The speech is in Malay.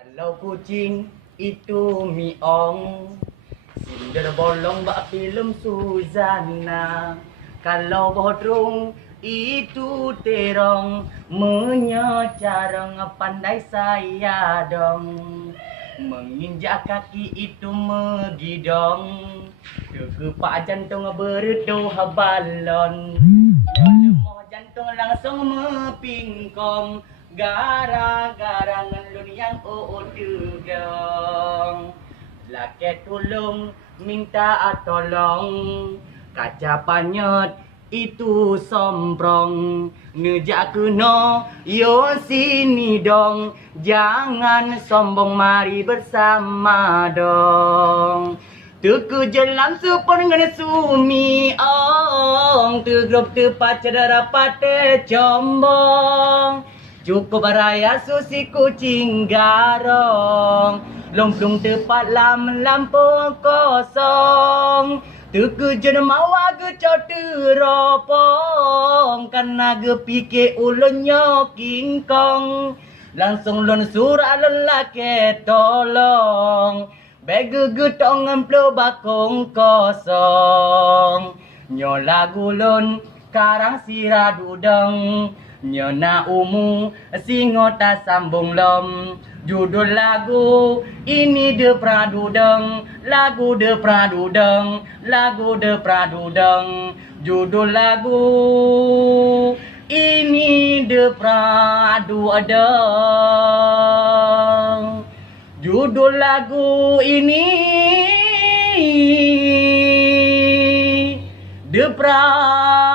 Kalau kucing itu miong, Cinder bolong bak film Suzana. Kalau bodrong itu terong, menyecarang pandai saya dong. Menginjak kaki itu megidong, kegepak jantung berdoh balon. Lemah jantung langsung mepingkong, gara-gara ngelun yang udegong. Laki tolong minta tolong, kaca panyet itu somprong. Nejak kena yo sini dong, jangan sombong mari bersama dong. Tuku jelam supon ngene sumi ong, tegrup tepat cedera pate combong. Cukup raya susi kucing garong, lomplung tepat lampung kosong. Tuku jen mawa gecot teropong, karena gepike ulunnya King Kong. Langsung lon surah lelaki tolong, begu getong ngemplo bakong kosong. Nyola gulun karang sirah dudeng, nyona umu singota sambung lom. Judul lagu ini de pradudeng, lagu de pradudeng, lagu de pradudeng. Judul lagu ini de pradudeng. Judul lagu ini de pradudeng.